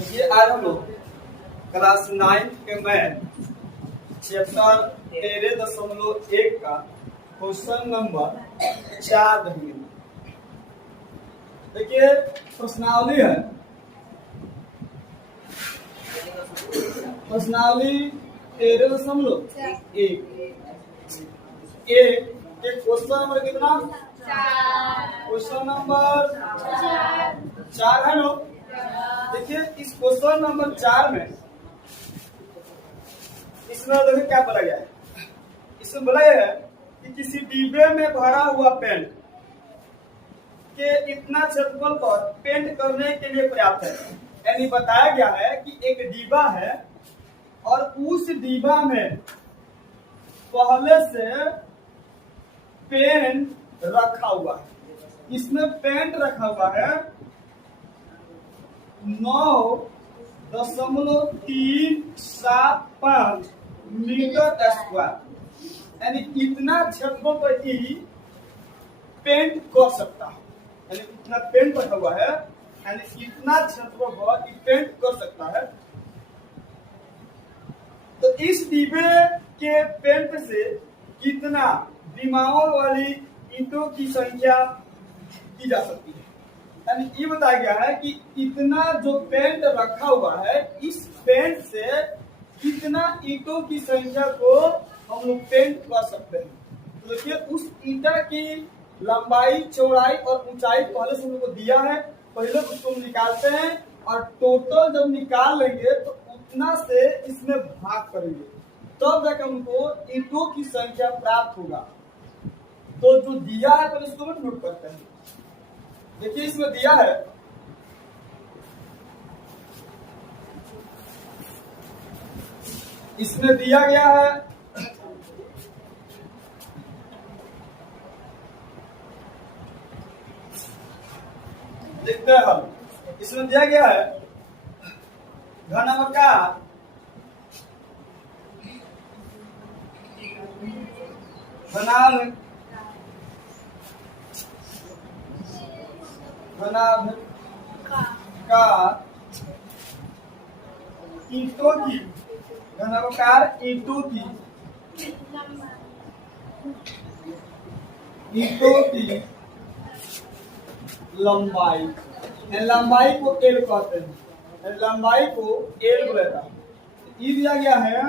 ये आज हम लोग क्लास 9 के मैथ चैप्टर 13.1 का क्वेश्चन नंबर 4 देखेंगे। देखिए प्रश्नावली है, प्रश्नावली 13.1 एक क्वेश्चन नंबर कितना? क्वेश्चन नंबर 4 है ना। देखिए इस क्वेश्चन नंबर 4 में इसमें देखिए क्या बोला गया है। इसमें बोला गया है कि किसी डिब्बे में भरा हुआ पेंट के इतना क्षेत्रफल पर पेंट करने के लिए पर्याप्त है। यानी बताया गया है कि एक डिब्बा है और उस डिब्बा में पहले से पेंट रखा हुआ है। इसमें पेंट रखा हुआ है 9.375 मीटर स्क्वायर। यानी इतना क्षेत्रफल पर ही पेंट कर सकता है। यानी इतना पेंट रखा हुआ है, यानी इतना क्षेत्रफल पर ही पेंट कर सकता है। तो इस डिब्बे के पेंट से कितना विमाओं वाली ईंटों की संख्या की जा सकती है। यानी ये बताया गया है कि इतना जो पेंट रखा हुआ है, इस पेंट से कितना ईंटों की संख्या को हम लोग पेंट कर सकते हैं। तो देखिए उस ईंटा की लंबाई, चौड़ाई और ऊंचाई पहले से हम लोग को दिया है। पहले उसको हम निकालते हैं और टोटल जब निकाल लेंगे तो उतना से इसमें भाग करेंगे, तब जाकर हमको ईंटों की संख्या प्राप्त होगा। तो जो दिया है पहले इसको नोट करते हैं। देखिए इसमें दिया है इसमें दिया गया है देखते हैं हम। इसमें दिया गया है घनाकार घनाकार ईंटों की लंबाई, लंबाई को एल कहते हैं। लंबाई को एल बोलेगा। ये दिया गया है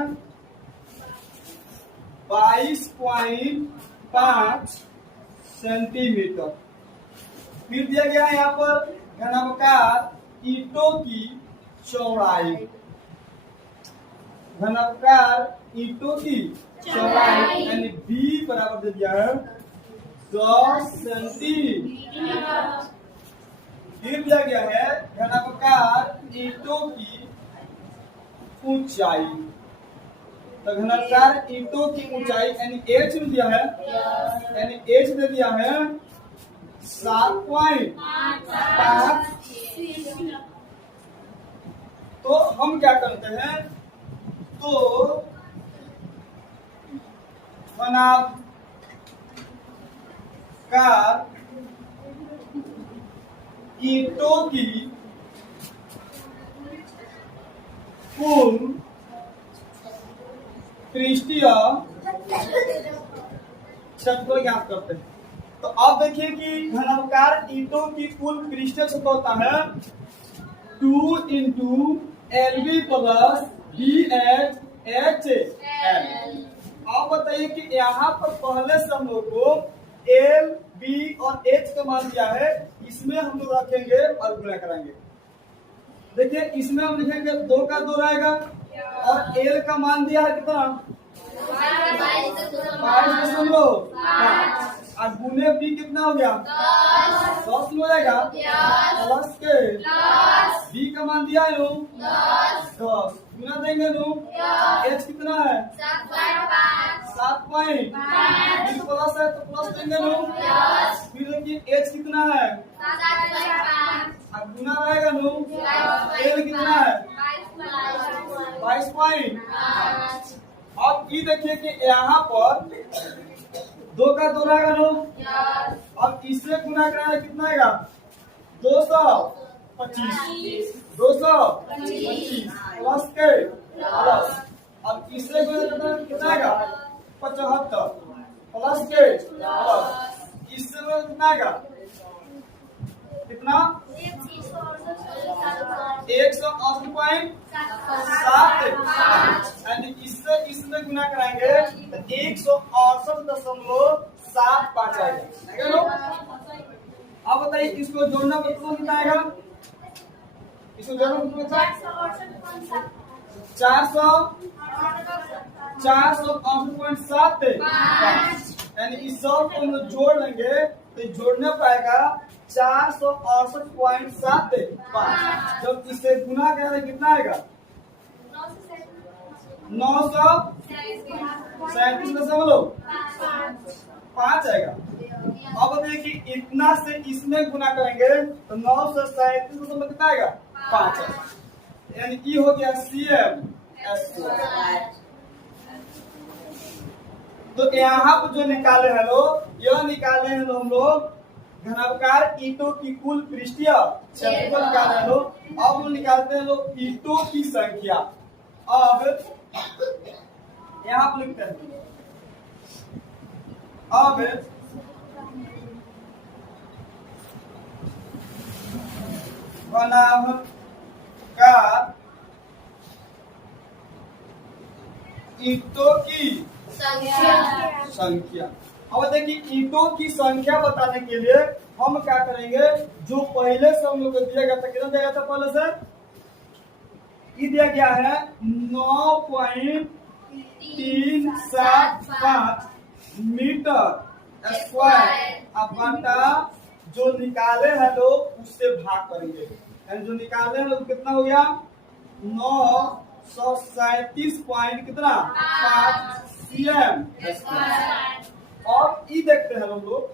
22.5 सेंटीमीटर। फिर दिया गया है यहाँ पर घनाकार ईंटों की चौड़ाई। घनाकार ईंटों की चौड़ाई यानी बी बराबर दे दिया है 10 सेंटीमीटर। फिर दिया गया है घनाकार ईंटों की ऊंचाई। तो घनाकार ईंटों की ऊंचाई यानी एच दिया है, यानी एच दे दिया है 7.5। तो हम क्या करते हैं, तो घनाकार ईंटों की कुल पृष्ठीय क्षेत्रफल ज्ञात करते हैं। तो अब देखिए कि घनाकार ईंटों की कुल पृष्ठीय क्षेत्रफल होता है 2 इंटू LB प्लस BHL। अब बताइए कि यहाँ पर पहले से हम लोग को L, B और H का मान दिया है। इसमें हम लोग रखेंगे और गुणा करेंगे। देखिए इसमें हम लिखेंगे 2 का 2 रहेगा और L का मान दिया है कितना 22.5 और गुने B कितना हो गया 10 हो जाएगा प्लस के B का मान दिया है 10 गुना देंगे H कितना है 7.5 प्लस है तो प्लस देंगे फिर देखिए H कितना है गुना रहेगा L कितना है 22.5। अब ये देखिए कि यहाँ पर 2 का 2 रहेगा अब इससे गुना कराना कितना आएगा 200 25, 225 प्लस के प्लस। अब तीसरे को कितना आएगा 75 प्लस के प्लस। इससे कितना आएगा कितना 168.7 इससे इसमें गुना कराएंगे तो 168.75 आएगा। अब बताइए इसको जोड़ना कितना आएगा, इसको जोड़ना कितना 468.7 यानी इस सब को हम लोग जोड़ लेंगे तो जोड़ने पाएगा 468.75। जब इसे गुना करें कितना आएगा 937.5 आएगा। अब देखिए इतना से इसमें गुना करेंगे तो 937 को कितना आएगा 5 आएगा। यानी ई हो गया CM स्क्वायर। तो यहाँ पर जो निकाले हैं लोग यह निकाले हैं हम लोग घनाकार ईंटों की कुल पृष्ठीय क्षेत्रफल निकाले हैं लोग। अब निकालते हैं लोग ईंटों की संख्या। अब यहाँ पर लिखते हैं अब घनाकार ईंटों की संख्या। अब देखिए ईंटों की संख्या बताने के लिए हम क्या करेंगे, जो पहले से हम लोग को दिया गया था कितना दिया गया था पहले से ये दिया गया है 9.375 मीटर स्क्वायर। अब बटा जो निकाले हैं लोग उससे भाग करेंगे, यानी जो निकाले हैं लोग कितना हो गया 937 पॉइंट कितना 5 CM। और ये देखते हैं हम लोग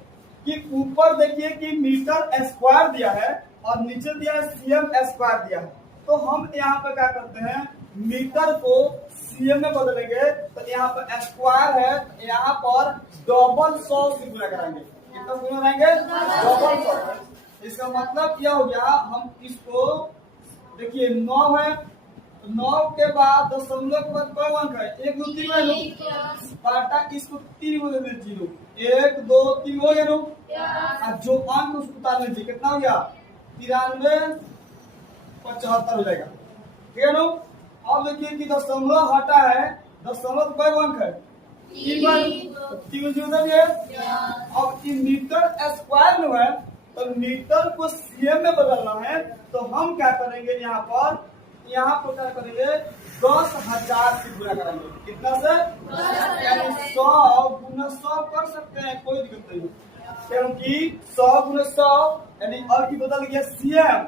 कि ऊपर देखिए कि मीटर स्क्वायर दिया है और नीचे दिया है CM स्क्वायर दिया है। तो हम यहाँ पर क्या करते हैं मीटर को CM में बदलेंगे तो यहाँ पर स्क्वायर है, यहाँ पर डबल 100 से गुना कराएंगे। कितना गुना कराएंगे डबल 100। इसका मतलब यह हो गया हम इसको देखिए 9 है 9 के बाद दशमलव के बाद कोई अंक है 1 2 3 है बाटा इसको 3 को दे दीजिए 1 2 3 हो गया नो। अब जो अंक उसको उतार लीजिए कितना हो गया 93.75 हो जाएगा। ठीक है नो। अब देखिए कि दशमलव हटा है, दशमलव कोई अंक है 3 है। अब मीटर स्क्वायर में है तो मीटर को CM में बदलना है तो हम क्या करेंगे यहाँ पर क्या करेंगे 10,000 से गुना करेंगे। कितना से यानी 100 गुना 100 कर सकते हैं, कोई दिक्कत नहीं, क्योंकि 100 गुना 100 यानी अब की बदल गया CM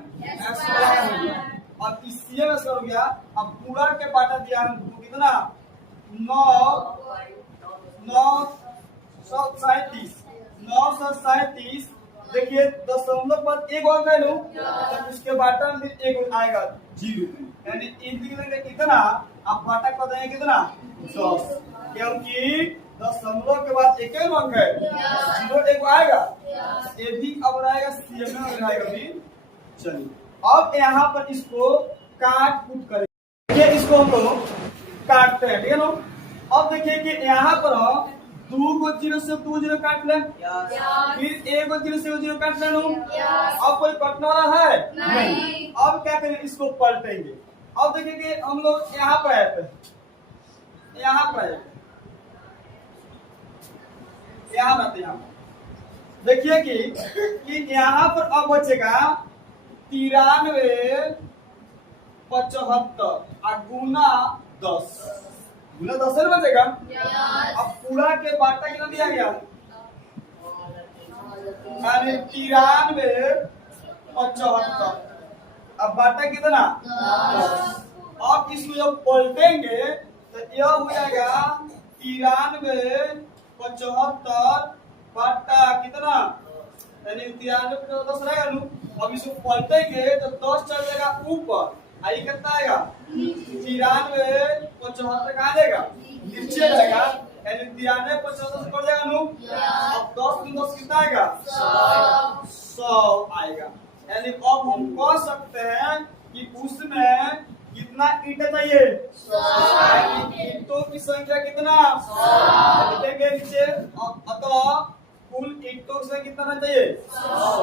स्क्वायर हो गया। अब इस CM स्क्वायर हो गया। अब पूरा के बाटा दिया हमको कितना 937 देखिए दशमलव पर एक अंक है लो तो उसके बाटा में एक आएगा 0 यानी कितना आप बाटा कर देंगे कितना 10 क्योंकि दशमलव के बाद एक अंक है 0 एक आएगा ये भी अब आएगा CM में आएगा भी। चलिए अब यहाँ पर इसको काट कूट करेंगे, इसको हम लोग काटते हैं। ठीक है ना। अब देखिए कि यहाँ पर 2 को 0 से 2 0 काट ले, फिर 1 को 0 से 0 काट ले। अब कोई कटने वाला है नहीं। अब क्या करें इसको पलटेंगे। अब देखिए कि हम लोग यहाँ पर आए थे, यहाँ पर देखिए कि यहाँ पर अब बचेगा 93.75 गुना 10 गुना 10 से बचेगा। अब पूरा के बाटा कितना दिया गया 93.75 अब बाटा कितना 10। अब इसको जब पलटेंगे तो यह हो जाएगा 93.75 बाटा कितना यानी 93 रहेगा। अब इसको पलटेंगे तो 10 चल जाएगा ऊपर, आई कितना आएगा 93.75 कहाँ जाएगा नीचे जाएगा, यानी 93.75 से कट जाएगा नु। अब 10 में 10 कितना आएगा 100 आएगा। यानी अब हम कह सकते हैं कि उसमें कितना ईंट चाहिए? 100। ईंटों की संख्या कितना? 100। लिखेंगे नीचे। अतः कुल ईंटों की संख्या कितना चाहिए? 100।